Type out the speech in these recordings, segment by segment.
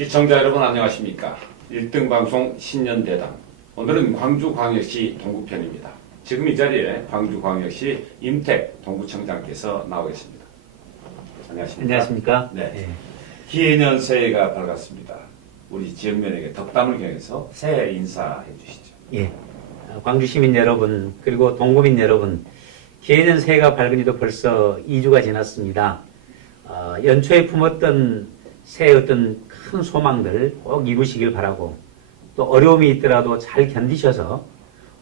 시청자 여러분 안녕하십니까. 1등 방송 신년대담. 오늘은 광주광역시 동구편입니다. 지금 이 자리에 광주광역시 임택 동구청장께서 나와 계십니다. 안녕하십니까. 안녕하십니까. 네. 네. 기해년 새해가 밝았습니다. 우리 지역면에게 덕담을 경해서 새해 인사해 주시죠. 예. 광주 시민 여러분, 그리고 동구민 여러분, 기해년 새해가 밝은 지도 벌써 2주가 지났습니다. 연초에 품었던 새해 어떤 큰 소망들 꼭 이루시길 바라고, 또 어려움이 있더라도 잘 견디셔서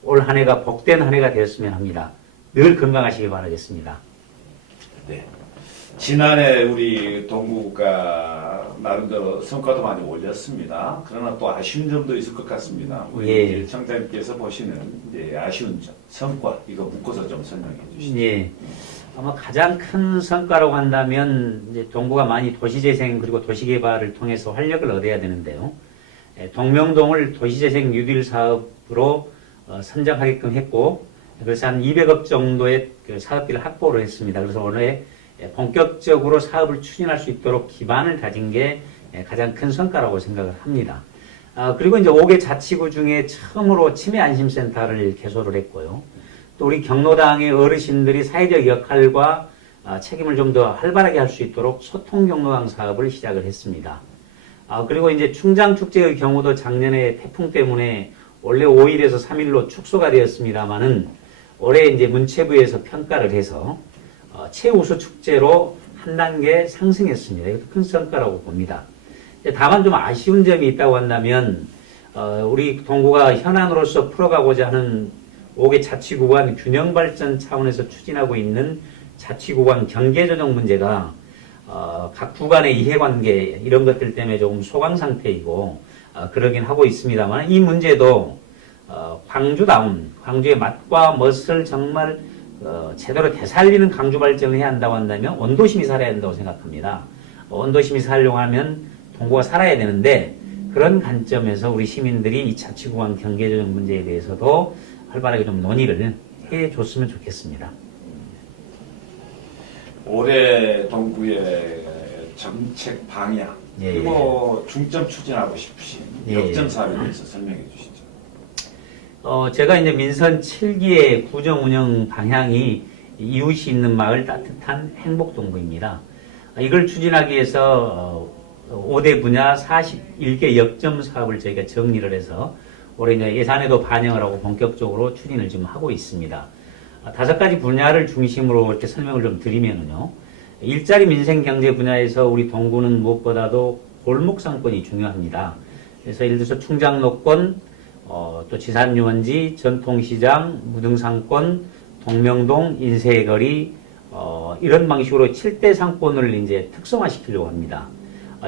올 한 해가 복된 한 해가 되었으면 합니다. 늘 건강하시길 바라겠습니다. 네. 지난해 우리 동구가 나름대로 성과도 많이 올렸습니다. 그러나 또 아쉬운 점도 있을 것 같습니다. 우리 예. 청장님께서 보시는 이제 아쉬운 점, 성과 이거 묶어서 좀 설명해 주시죠. 예. 아마 가장 큰 성과라고 한다면 이제 동구가 많이 도시재생 그리고 도시개발을 통해서 활력을 얻어야 되는데요. 동명동을 도시재생 뉴딜 사업으로 선정하게끔 했고, 그래서 한 200억 정도의 그 사업비를 확보를 했습니다. 그래서 올해 본격적으로 사업을 추진할 수 있도록 기반을 다진 게 가장 큰 성과라고 생각을 합니다. 그리고 이제 5개 자치구 중에 처음으로 치매안심센터를 개소를 했고요. 또 우리 경로당의 어르신들이 사회적 역할과 책임을 좀 더 활발하게 할 수 있도록 소통 경로당 사업을 시작을 했습니다. 그리고 이제 충장축제의 경우도 작년에 태풍 때문에 원래 5일에서 3일로 축소가 되었습니다만은 올해 이제 문체부에서 평가를 해서 최우수 축제로 한 단계 상승했습니다. 이것도 큰 성과라고 봅니다. 다만 좀 아쉬운 점이 있다고 한다면 우리 동구가 현안으로서 풀어가고자 하는 5개 자치구간 균형 발전 차원에서 추진하고 있는 자치구간 경계 조정 문제가 각 구간의 이해관계 이런 것들 때문에 조금 소강 상태이고 그러긴 하고 있습니다만 이 문제도 광주다운 광주의 맛과 멋을 정말 제대로 되살리는 광주 발전을 해야 한다고 한다면 원도심이 살아야 된다고 생각합니다. 원도심이 살려고 하면 동구가 살아야 되는데 그런 관점에서 우리 시민들이 이 자치구간 경계 조정 문제에 대해서도 활발하게 좀 논의를 해줬으면 좋겠습니다. 올해 동구의 정책 방향 예. 그리고 중점 추진하고 싶으신 예. 역점 사업에 대해서 설명해 주시죠. 제가 이제 민선 7기의 구정 운영 방향이 이웃이 있는 마을 따뜻한 행복동구입니다. 이걸 추진하기 위해서 5대 분야 41개 역점 사업을 저희가 정리를 해서 올해 이제 예산에도 반영을 하고 본격적으로 추진을 지금 하고 있습니다. 5가지 분야를 중심으로 이렇게 설명을 좀 드리면요. 일자리 민생 경제 분야에서 우리 동구는 무엇보다도 골목 상권이 중요합니다. 그래서 예를 들어서 충장로권, 또 지산유원지, 전통시장, 무등상권, 동명동, 인쇄거리, 이런 방식으로 7대 상권을 이제 특성화시키려고 합니다.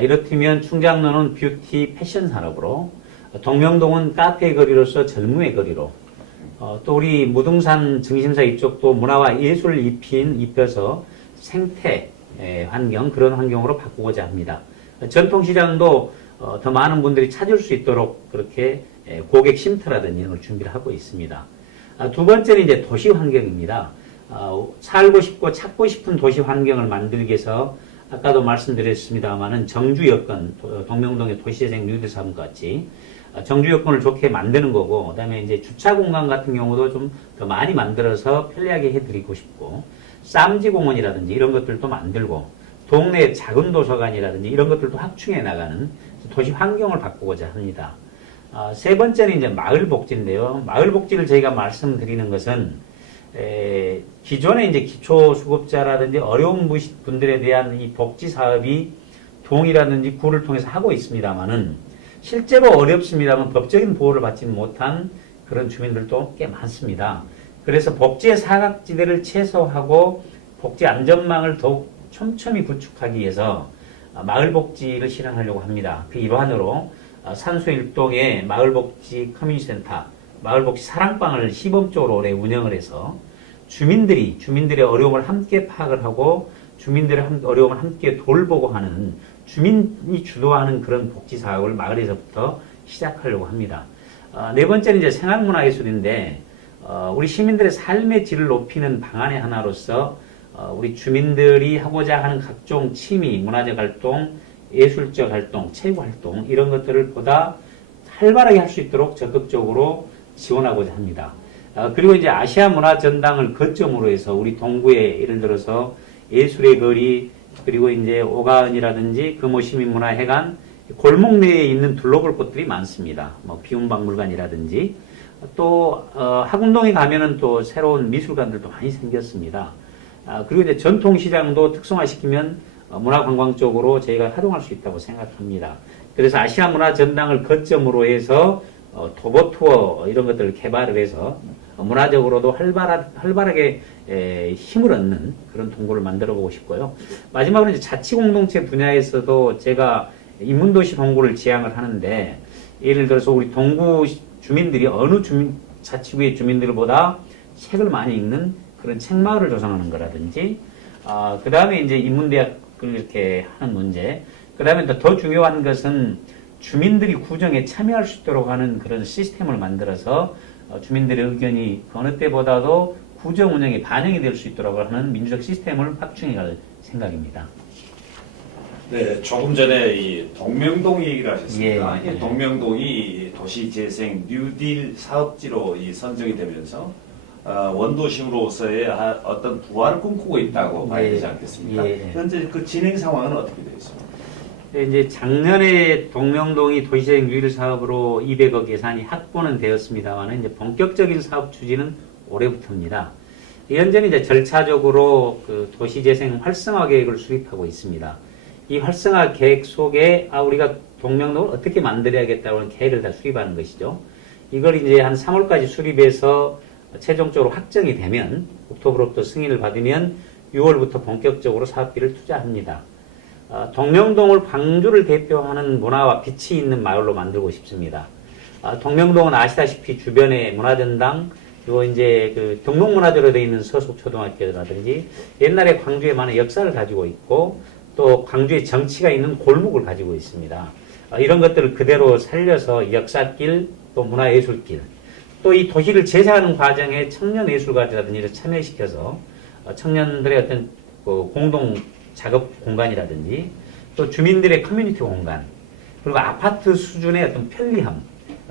이렇다면 충장로는 뷰티 패션 산업으로, 동명동은 카페 거리로서 젊음의 거리로, 또 우리 무등산 증심사 이쪽도 문화와 예술을 입혀서 생태 환경, 그런 환경으로 바꾸고자 합니다. 전통시장도 더 많은 분들이 찾을 수 있도록 그렇게 고객 쉼터라든지 이런 걸 준비를 하고 있습니다. 두 번째는 이제 도시 환경입니다. 살고 싶고 찾고 싶은 도시 환경을 만들기 위해서 아까도 말씀드렸습니다만은 정주 여건, 동명동의 도시재생 뉴딜 사업 같이 정주 여건을 좋게 만드는 거고, 그다음에 이제 주차 공간 같은 경우도 좀 더 많이 만들어서 편리하게 해드리고 싶고, 쌈지 공원이라든지 이런 것들도 만들고, 동네 작은 도서관이라든지 이런 것들도 확충해 나가는 도시 환경을 바꾸고자 합니다. 세 번째는 이제 마을 복지인데요. 마을 복지를 저희가 말씀드리는 것은 기존에 이제 기초수급자라든지 어려운 분들에 대한 이 복지 사업이 동이라든지 구를 통해서 하고 있습니다만은 실제로 어렵습니다만 법적인 보호를 받지 못한 그런 주민들도 꽤 많습니다. 그래서 복지의 사각지대를 최소화하고 복지 안전망을 더욱 촘촘히 구축하기 위해서 마을 복지를 실현하려고 합니다. 그 일환으로 산수 일동의 마을복지 커뮤니티센터, 마을복지 사랑방을 시범적으로 올해 운영을 해서 주민들의 어려움을 함께 파악을 하고 주민들의 어려움을 함께 돌보고 하는 주민이 주도하는 그런 복지 사업을 마을에서부터 시작하려고 합니다. 네 번째는 이제 생활문화예술인데 우리 시민들의 삶의 질을 높이는 방안의 하나로서 우리 주민들이 하고자 하는 각종 취미, 문화적 활동, 예술적 활동, 체육 활동 이런 것들을 보다 활발하게 할 수 있도록 적극적으로 지원하고자 합니다. 그리고 이제 아시아 문화 전당을 거점으로 해서 우리 동구에 예를 들어서 예술의 거리 그리고 이제 오가은이라든지 금호시민문화회관 골목 내에 있는 둘러볼 곳들이 많습니다. 뭐 비움박물관이라든지 또 학운동에 가면은 또 새로운 미술관들도 많이 생겼습니다. 그리고 이제 전통시장도 특성화시키면 문화관광 쪽으로 저희가 활용할 수 있다고 생각합니다. 그래서 아시아 문화 전당을 거점으로 해서 도보 투어 이런 것들을 개발을 해서 문화적으로도 활발하게 힘을 얻는 그런 동구를 만들어 보고 싶고요. 마지막으로 이제 자치공동체 분야에서도 제가 인문도시 동구를 지향을 하는데 예를 들어서 우리 동구 주민들이 어느 자치구의 주민들보다 책을 많이 읽는 그런 책마을을 조성하는 거라든지 그 다음에 이제 인문대학을 이렇게 하는 문제 그 다음에 더 중요한 것은 주민들이 구정에 참여할 수 있도록 하는 그런 시스템을 만들어서 주민들의 의견이 어느 때보다도 구정 운영에 반영이 될 수 있도록 하는 민주적 시스템을 확충해 갈 생각입니다. 네, 조금 전에 이 동명동 얘기를 하셨습니다. 예. 이 동명동이 도시재생 뉴딜 사업지로 선정이 되면서 원도심으로서의 어떤 부활을 꿈꾸고 있다고 봐야 되지 않겠습니까? 예. 현재 그 진행 상황은 어떻게 되어 있습니까? 네, 이제 작년에 동명동이 도시재생 뉴딜 사업으로 200억 예산이 확보는 되었습니다만 이제 본격적인 사업 추진은 올해부터입니다. 현재는 이제 절차적으로 그 도시재생 활성화 계획을 수립하고 있습니다. 이 활성화 계획 속에 우리가 동명동을 어떻게 만들어야겠다는 계획을 다 수립하는 것이죠. 이걸 이제 한 3월까지 수립해서 최종적으로 확정이 되면 옥토버로부터 승인을 받으면 6월부터 본격적으로 사업비를 투자합니다. 동명동을 광주를 대표하는 문화와 빛이 있는 마을로 만들고 싶습니다. 동명동은 아시다시피 주변에 문화전당 그리고 이제 그 등록문화재로 되어 있는 서속초등학교라든지 옛날에 광주에 많은 역사를 가지고 있고 또 광주의 정치가 있는 골목을 가지고 있습니다. 이런 것들을 그대로 살려서 역사길 또 문화예술길 또 이 도시를 제사하는 과정에 청년예술가들이라든지 참여시켜서 청년들의 어떤 공동 작업 공간이라든지 또 주민들의 커뮤니티 공간 그리고 아파트 수준의 어떤 편리함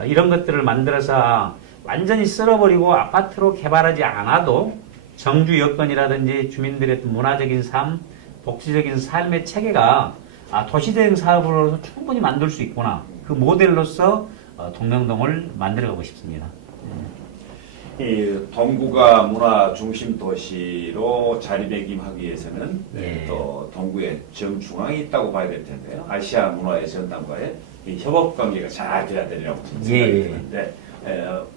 이런 것들을 만들어서 완전히 쓸어버리고 아파트로 개발하지 않아도 정주 여건이라든지 주민들의 어떤 문화적인 삶 복지적인 삶의 체계가 도시재생 사업으로서 충분히 만들 수 있구나. 그 모델로서 동명동을 만들어가고 싶습니다. 이 동구가 문화 중심 도시로 자리매김하기 위해서는 예. 또 동구에 정중앙이 있다고 봐야 될 텐데요. 아시아 문화의 전당과의 이 협업 관계가 잘 돼야 되리라고 생각이 예. 드는데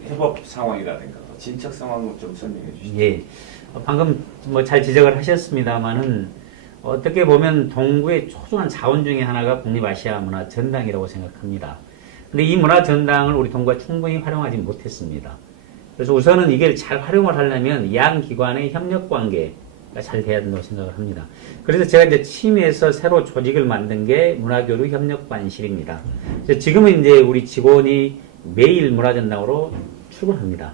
협업 상황이라든가 또 진척 상황을 좀 설명해 주시죠. 예. 방금 뭐 잘 지적을 하셨습니다만은 어떻게 보면 동구의 소중한 자원 중에 하나가 국립아시아 문화 전당이라고 생각합니다. 근데 이 문화 전당을 우리 동구가 충분히 활용하지 못했습니다. 그래서 우선은 이게 잘 활용을 하려면 양 기관의 협력 관계가 잘 돼야 된다고 생각을 합니다. 그래서 제가 이제 취임해서 새로 조직을 만든 게 문화교류 협력반실입니다. 그래서 지금은 이제 우리 직원이 매일 문화전당으로 출근합니다.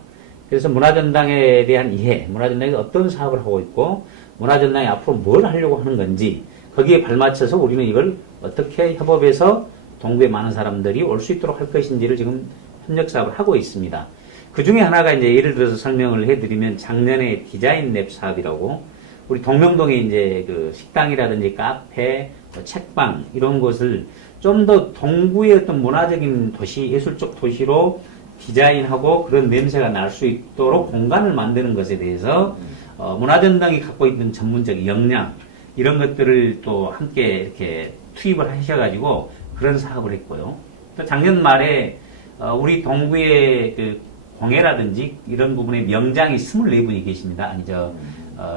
그래서 문화전당에 대한 이해, 문화전당이 어떤 사업을 하고 있고, 문화전당이 앞으로 뭘 하려고 하는 건지, 거기에 발맞춰서 우리는 이걸 어떻게 협업해서 동구에 많은 사람들이 올 수 있도록 할 것인지를 지금 협력 사업을 하고 있습니다. 그 중에 하나가 이제 예를 들어서 설명을 해드리면 작년에 디자인 랩 사업이라고 우리 동명동에 이제 그 식당이라든지 카페, 책방 이런 곳을 좀 더 동구의 어떤 문화적인 도시, 예술적 도시로 디자인하고 그런 냄새가 날 수 있도록 공간을 만드는 것에 대해서 문화전당이 갖고 있는 전문적 역량 이런 것들을 또 함께 이렇게 투입을 하셔가지고 그런 사업을 했고요. 또 작년 말에 우리 동구의 그 공예라든지 이런 부분에 명장이 24분이 계십니다.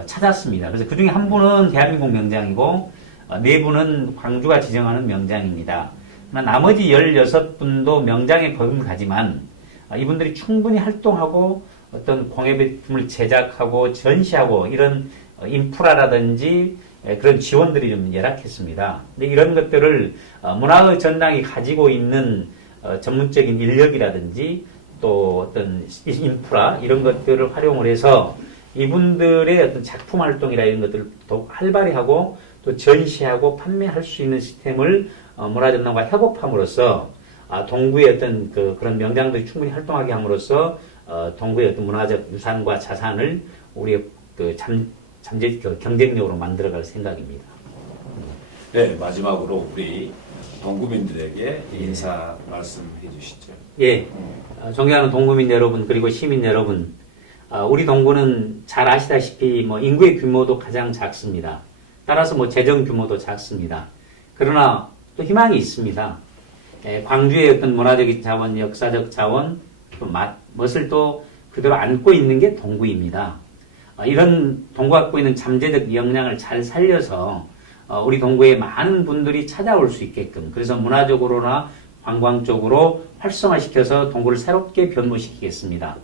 찾았습니다. 그래서 그 중에 한 분은 대한민국 명장이고, 4분은 광주가 지정하는 명장입니다. 나머지 16분도 명장에 버금가지만, 이분들이 충분히 활동하고, 어떤 공예품을 제작하고, 전시하고, 이런 인프라라든지, 그런 지원들이 좀 열악했습니다. 근데 이런 것들을 문화의 전당이 가지고 있는 전문적인 인력이라든지, 또 어떤 인프라 이런 것들을 활용을 해서 이분들의 어떤 작품 활동이나 이런 것들을 더욱 활발히 하고 또 전시하고 판매할 수 있는 시스템을 문화전당과 협업함으로써 동구의 어떤 그런 명장들이 충분히 활동하게 함으로써 동구의 어떤 문화적 유산과 자산을 우리의 경쟁력으로 만들어갈 생각입니다. 네, 마지막으로 우리 동구민들에게 인사 말씀해 주시죠. 예, 존경하는 동구민 여러분 그리고 시민 여러분, 우리 동구는 잘 아시다시피 인구의 규모도 가장 작습니다. 따라서 재정 규모도 작습니다. 그러나 또 희망이 있습니다. 광주의 어떤 문화적인 자원, 역사적 자원, 또 멋을 또 그대로 안고 있는 게 동구입니다. 이런 동구가 갖고 있는 잠재적 역량을 잘 살려서 우리 동구에 많은 분들이 찾아올 수 있게끔, 그래서 문화적으로나 관광적으로 활성화시켜서 동구를 새롭게 변모시키겠습니다.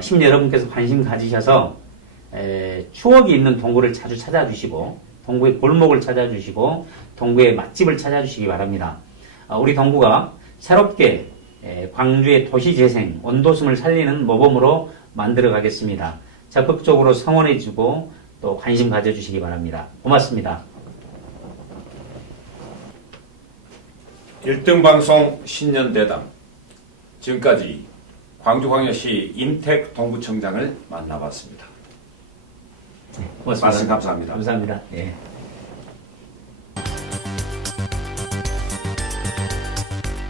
시민 여러분께서 관심 가지셔서 추억이 있는 동구를 자주 찾아주시고 동구의 골목을 찾아주시고 동구의 맛집을 찾아주시기 바랍니다. 우리 동구가 새롭게 광주의 도시재생, 원도심을 살리는 모범으로 만들어 가겠습니다. 적극적으로 성원해주고 또 관심 가져주시기 바랍니다. 고맙습니다. 1등 방송 신년대담, 지금까지 광주광역시 임택 동구청장을 만나봤습니다. 고맙습니다. 말씀 감사합니다. 감사합니다. 예.